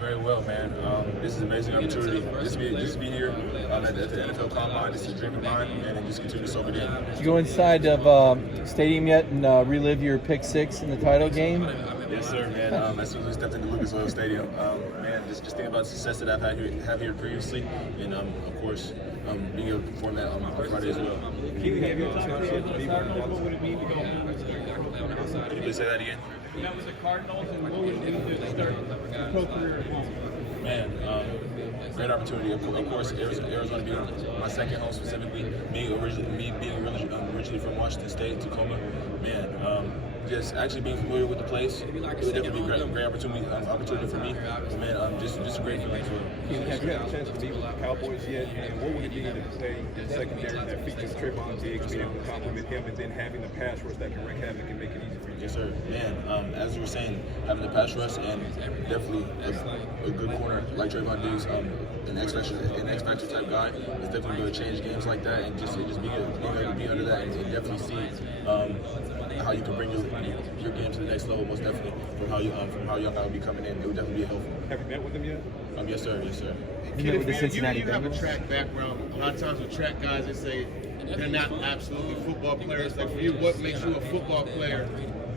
Very well, man. This is an amazing opportunity. Just to be here at the NFL Combine. This is a dream of mine, and just continue to soak it in. Did you go inside of stadium yet and relive your pick six in the title game? Yes, sir, man. As soon as we stepped into Lucas Oil Stadium, man, just think about the success that I've had here previously, and of course, being able to perform that on Friday as well. Can you please say that again? That was the Cardinals, and what was it to start pro career? Man, great opportunity. Of course, Arizona being my second home specifically, me being originally from Washington State, Tacoma. Man, just actually being familiar with the place, it would definitely be a great opportunity for me. Man, just a great feeling for it. Have you had a chance to meet with the Cowboys yet? And what would it be to play in secondary that features Trayvon Diggs, being able to compliment him, and then having the pass rush that can wreak havoc and make it easy for you? Yes, sir. Man, as you were saying, having the pass rush and definitely a good corner like Trayvon Diggs, an X Factor type guy, is definitely going to change games like that, and just being able to be under that and definitely see how you can bring your game to the next level. Most definitely from how young I would be coming in, it would definitely be helpful. Have you met with him yet? Yes, sir. Yes, sir. You met with the Cincinnati you have a Bengals? track background. A lot of times with track guys, they say they're not absolutely football players. Like for you, what makes you a football player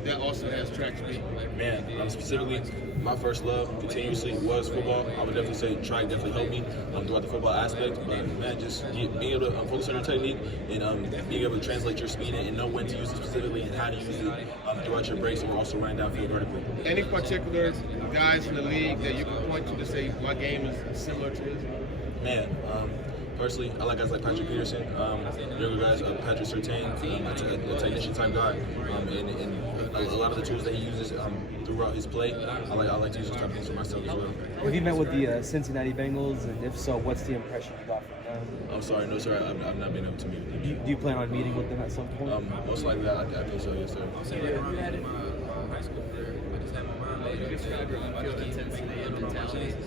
that also has track speed? Man, specifically, my first love continuously was football. I would definitely say track definitely helped me throughout the football aspect. But man, just being able to focus on your technique and being able to translate your speed and know when to use it specifically and how to use it throughout your breaks, and we're also running downfield vertically. Any particular guys in the league that you can point to say my game is similar to his? Man, personally, I like guys like Patrick Peterson, younger guys, Patrick Surtain, a technician type guy, and a lot of the tools that he uses throughout his play, I like to use those type of things for myself as well. Have you met with the Cincinnati Bengals, and if so, what's the impression you got from them? I'm sorry, no sir, I've not been able to meet with them. Do you plan on meeting with them at some point? Most likely, I think so, yes sir.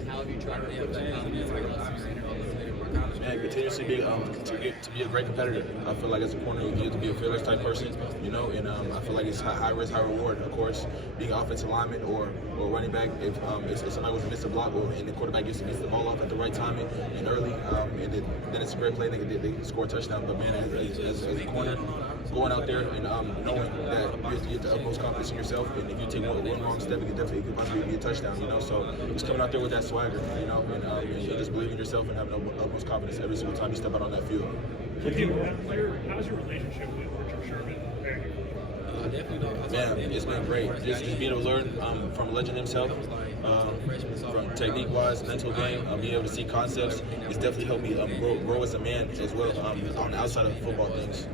How have you tried to put that Man, continuously to be a great competitor. I feel like as a corner, you need to be a fearless type person, and I feel like it's high risk, high reward. Of course, being an offensive lineman or running back, if somebody was to miss a block and the quarterback gets the ball off at the right time and early, and then it's a great play. They can score a touchdown. But man, as a corner, going out there and knowing that you have the utmost confidence in yourself, and if you take one wrong step, it could possibly be a touchdown. So just coming out there with that swagger, and you just believe in yourself and having the utmost confidence every single time you step out on that field. How's your relationship with Richard Sherman? Man, it's been great. Just being able to learn from a legend himself, from technique-wise, mental game, being able to see concepts. It's definitely helped me grow as a man as well on the outside of football things,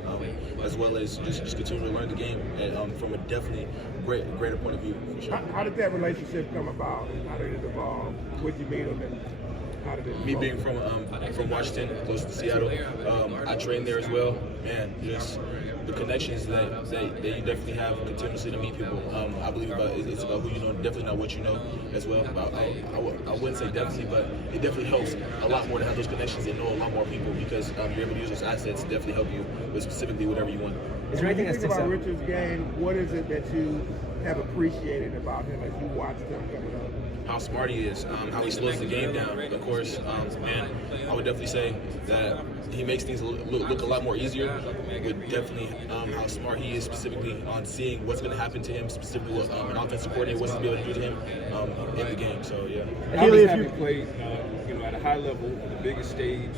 as well as just continue to learn the game and, from a definitely greater point of view. For sure. How did that relationship come about? How did it evolve? What did you meet him? How did it Me being from Washington, close to Seattle, I trained there as well, and just the connections that you definitely have continuously to meet people. I believe it's about who you know, definitely not what you know as well. I wouldn't say definitely, but it definitely helps a lot more to have those connections and know a lot more people, because you're able to use those assets to definitely help you with specifically whatever you want. Is there anything that think sticks about out? Richard's game? What is it that you have appreciated about him as you watched him coming up? How smart he is, how he slows the game down. Of course, man, I would definitely say that he makes things look a lot more easier, but definitely how smart he is specifically on seeing what's going to happen to him, specifically what an offensive coordinator wants to be able to do to him in the game. So, yeah. How does having played at a high level, on the biggest stage,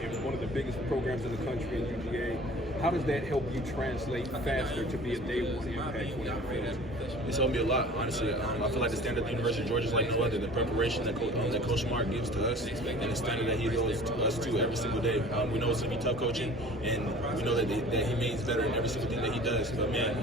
in one of the biggest programs in the country in UGA, how does that help you translate faster to be a day one impact when you're field? It's helped me a lot, honestly. I feel like the standard at the University of Georgia is like no other. The preparation that Coach Mark gives to us, and the standard that he goes to us to every single day. We know it's going to be tough coaching, and we know that he means better in every single thing that he does. But man,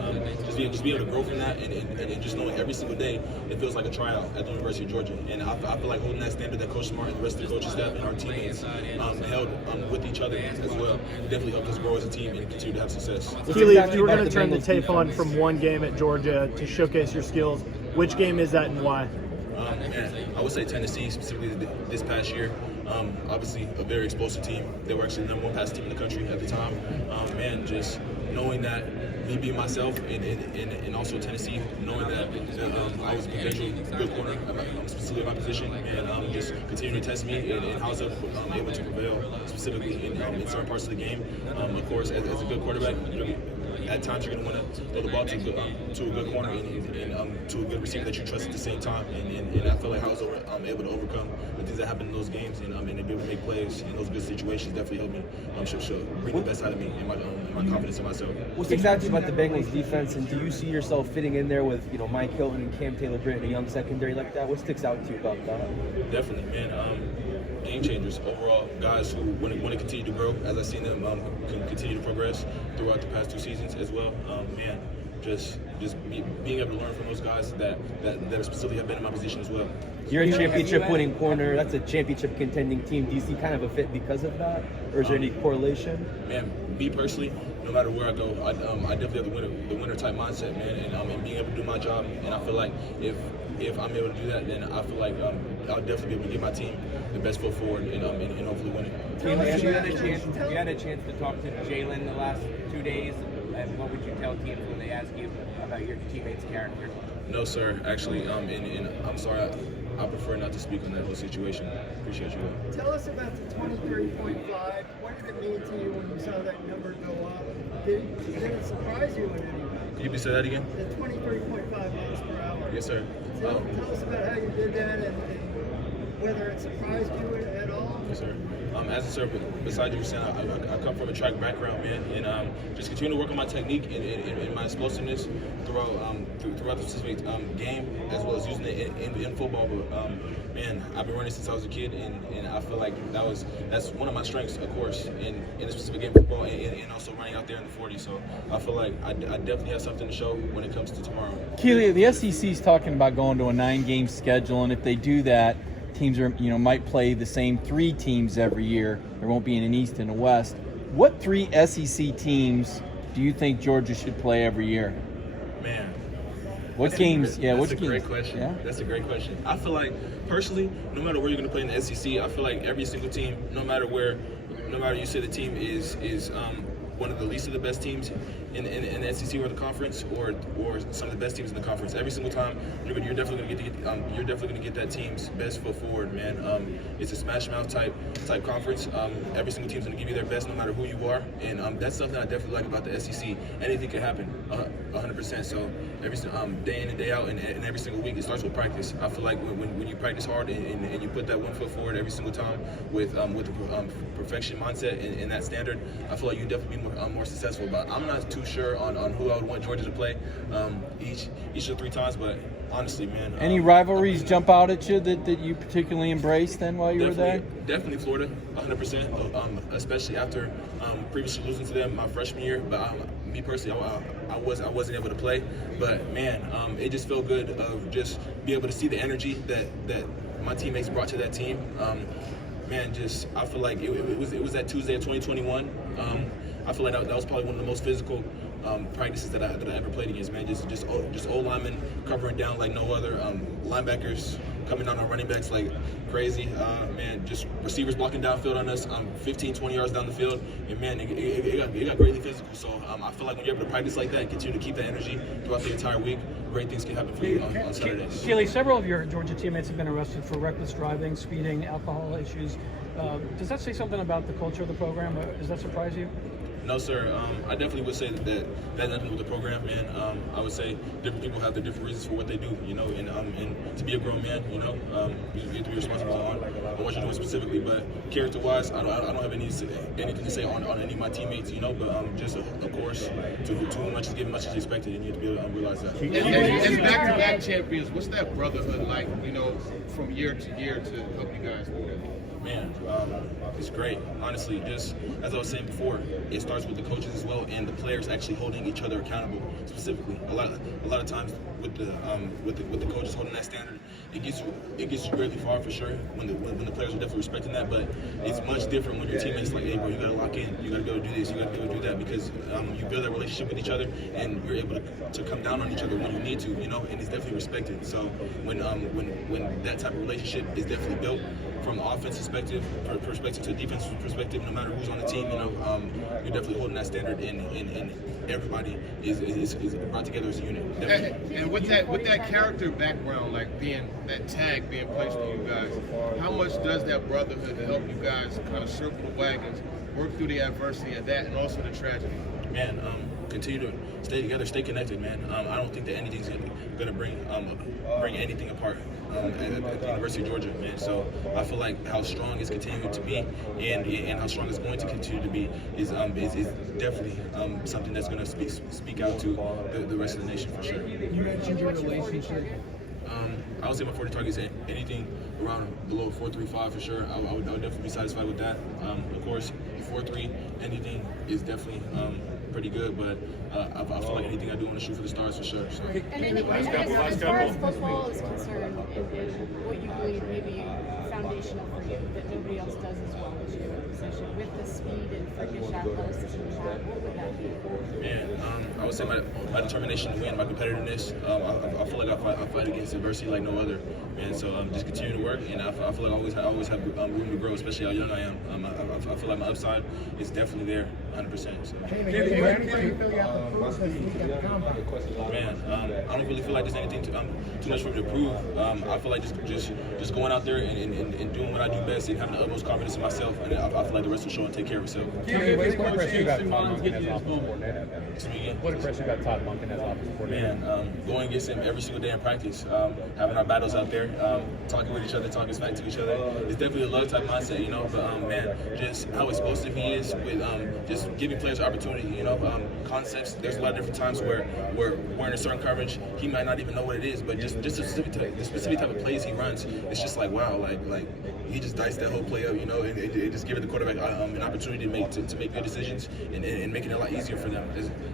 just be able to grow from that, and just knowing every single day, it feels like a tryout at the University of Georgia. And I feel like holding that standard that Coach Smart and the rest of the coaching staff and our teammates held with each other as well, definitely helped us grow as a team and continue to have success. Keely, if you were going to turn the tape on from one game at Georgia to showcase your skills, which game is that and why? Man, I would say Tennessee, specifically this past year. Obviously, a very explosive team. They were actually the #1 passing team in the country at the time. Man, just knowing that me being myself, and also Tennessee, knowing that I was a potential good corner, specifically in my position, and just continuing to test me and how I was able to prevail, specifically in certain parts of the game. Of course, as a good quarterback, at times you're going to want to throw the ball to a good corner and to a good receiver that you trust at the same time. And I feel like I was able to overcome the things that happen in those games and be able to make plays in those good situations definitely helped me bring the best out of me and my confidence in myself. What sticks out to you about the Bengals defense, and do you see yourself fitting in there with Mike Hilton and Cam Taylor-Britt and a young secondary like that? What sticks out to you about that? Definitely, man. Game changers overall, guys who want to continue to grow as I've seen them continue to progress throughout the past 2 seasons as well. Man, just being able to learn from those guys that specifically have been in my position as well. You're a championship-winning corner. That's a championship contending team. Do you see kind of a fit because of that, or is there any correlation? Man, me personally, no matter where I go, I definitely have the winner type mindset, man, and being able to do my job. And I feel like if I'm able to do that, then I feel like I'll definitely be able to give my team the best foot forward and hopefully win it. You had a chance to talk to Jalen the last 2 days. And what would you tell teams when they ask you about your teammates' character? No, sir. Actually, and I'm sorry. I prefer not to speak on that whole situation. Appreciate you. Tell us about the 23.5. What did it mean to you when you saw that number go up? Did it surprise you in any way? Can you say that again? The 23.5 miles per hour. Yes, sir. Tell us about how you did that and whether it surprised you at all. Yes, sir. As a servant, besides you saying, I come from a track background, man, and just continue to work on my technique and my explosiveness throughout the specific game, as well as using it in football. But man, I've been running since I was a kid, and I feel like that's one of my strengths, of course, in a specific game of football, and also running out there in the 40. So I feel like I definitely have something to show when it comes to tomorrow. Keely, the SEC is talking about going to a 9-game schedule, and if they do that, teams might play the same 3 teams every year. There won't be an East and a West. What 3 SEC teams do you think Georgia should play every year? Man, what games? That's a great question. Yeah? That's a great question. I feel like personally, no matter where you're going to play in the SEC, I feel like every single team, no matter you say the team is one of the least of the best teams in the SEC or the conference, or some of the best teams in the conference. Every single time, you're definitely going to get that team's best foot forward, man. It's a smash mouth type conference. Every single team's going to give you their best, no matter who you are, and that's something I definitely like about the SEC. Anything can happen, 100%. So every day in and day out, and every single week, it starts with practice. I feel like when you practice hard and you put that one foot forward every single time with the perfection mindset and that standard, I feel like you definitely be more successful. But I'm not too sure on who I would want Georgia to play each of the 3 times, but honestly, man. Any rivalries jump out at you that you particularly embraced then while you were there? Definitely Florida, 100%. Especially after previously losing to them my freshman year, but me personally, I wasn't able to play. But man, it just felt good of just be able to see the energy that my teammates brought to that team. Man, I feel like it was that Tuesday of 2021. I feel like that was probably one of the most physical practices that I ever played against, man. Just old linemen covering down like no other. Linebackers coming down on running backs like crazy. Man, just receivers blocking downfield on us, 15, 20 yards down the field. And man, it got greatly physical. So I feel like when you're able to practice like that and continue to keep that energy throughout the entire week, great things can happen for you on Saturdays. Keely, several of your Georgia teammates have been arrested for reckless driving, speeding, alcohol issues. Does that say something about the culture of the program? Does that surprise you? No, sir. I definitely would say that has nothing to do with the program, man. I would say different people have their different reasons for what they do, and to be a grown man, you have to be responsible on what you're doing specifically. But character-wise, I don't have anything to say on any of my teammates, but just, of course, to whom much is given, much is expected, and you have to be able to realize that. As back-to-back champions, what's that brotherhood like, from year to year to help you guys do that? Man, it's great. Honestly, just as I was saying before, it starts with the coaches as well, and the players actually holding each other accountable. Specifically, a lot of times with the coaches holding that standard, it gets you greatly far for sure. When the players are definitely respecting that, but it's much different when your teammates like, hey, bro, you gotta lock in, you gotta be able to do this, you gotta be able to do that, because you build that relationship with each other, and you're able to come down on each other when you need to, and it's definitely respected. So when that type of relationship is definitely built, from the offense perspective to defense perspective, no matter who's on the team, you're definitely holding that standard, and everybody is brought together as a unit. Definitely. And with that character background, like that tag being placed on you guys, how much does that brotherhood help you guys kind of circle the wagons, work through the adversity of that, and also the tragedy? Man, continue to stay together, stay connected, man. I don't think that anything's gonna bring anything apart at the University of Georgia, man. So I feel like how strong it's continuing to be, and how strong it's going to continue to be, is definitely something that's gonna speak out to the rest of the nation for sure. You mentioned your relationship. I would say my 40 targets, anything around below 4.35 for sure. I would definitely be satisfied with that. Of course, 4.3, anything is definitely pretty good, but I feel like anything I do want to shoot for the stars for sure. So. And then, as far as football is concerned, and what you believe maybe foundational for you that nobody else does as well as you in position, with the speed and freakish athleticism you have, what would that be? Man, I would say my determination to win, my competitiveness. I feel like I fight against adversity like no other, man. So just continue to work, and I feel like I always have room to grow, especially how young I am. I feel like my upside is definitely there, 100%. So. Man, I don't really feel like there's anything too much for me to prove. I feel like just going out there and doing what I do best and having the utmost confidence in myself, and I feel like the rest will show and take care of itself. What impressed you about Todd Monken as offensive coordinator? What impressed you about Todd Monken as offensive coordinator? Man, going against him every single day in practice, having our battles out there, talking with each other, talking smack to each other. It's definitely a love type mindset, but man, just how explosive he is with just giving players opportunity, concepts. There's a lot of different times where we're in a certain coverage, he might not even know what it is, but just the specific type of plays he runs, it's just like, wow, like he just diced that whole play up, and just giving the quarterback an opportunity to make good decisions and making it a lot easier for them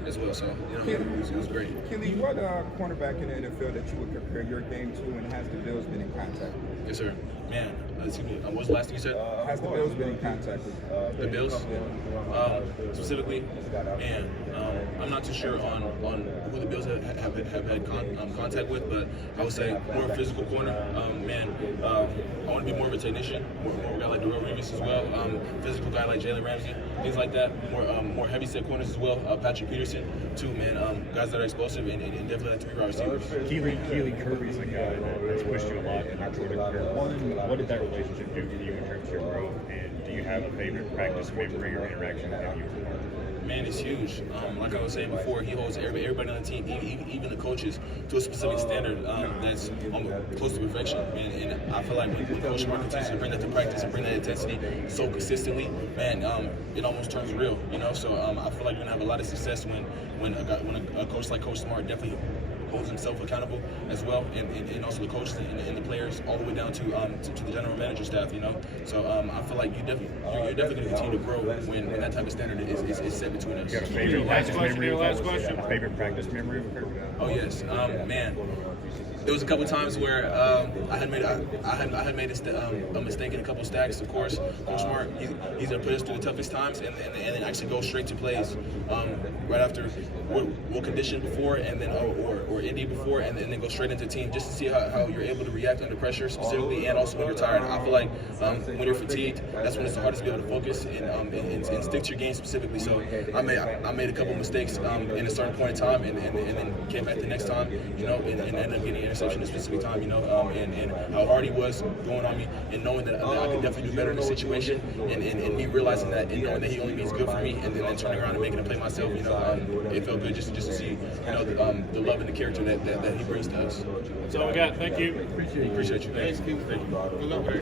as well. So, it was great. Kelly, what cornerback in the NFL that you would compare your game to, and has the Bills been in contact with? Yes, sir. Man, excuse me, what was the last thing you said? Has the Bills been in contact with? The Bills? Specifically, man, I'm not too sure on who the Bills have had contact with, but I would say more physical corner. Man, I want to be more of a technician, more a guy like Darrell Revis as well, physical guy like Jalen Ramsey, things like that, more heavy set corners as well, Patrick Peterson too, man, guys that are explosive and definitely like 3-route receivers. Keely Kirby's a guy that's pushed you a lot in your Georgia career. What did that relationship do to you in terms of your growth, and do you have a favorite practice memory or interaction with him? Man, it's huge. Like I was saying before, he holds everybody on the team, even the coaches, to a specific standard that's close to perfection. And I feel like when Coach Smart continues to bring that to practice and bring that intensity so consistently, man, it almost turns real. So I feel like you're gonna have a lot of success when a coach like Coach Smart definitely holds himself accountable as well, and also the coaches and the players, all the way down to the general manager staff. So I feel like you're definitely going to continue to grow when that type of standard is set between us. You got a favorite practice memory? A favorite practice memory? Oh yes, man. There was a couple times where I had made a mistake in a couple stacks. Of course, Coach Smart, he's gonna put us through the toughest times, and then actually go straight to plays right after we'll condition before, and then or Indy before, and then go straight into team, just to see how you're able to react under pressure specifically, and also when you're tired. I feel like when you're fatigued, that's when it's the hardest to be able to focus and stick to your game specifically. So I made a couple mistakes in a certain point in time, and then came back the next time, and ended up getting an interception at a specific time, and how hard he was going on me, and knowing that I could definitely do better in the situation, and me realizing that, and knowing that he only means good for me, and then turning around and making a play myself, it felt good just to see, the love and the character that he brings to us. That's all we got. Thank you. Appreciate you. Thanks, Keith. Thank you. Good luck with it.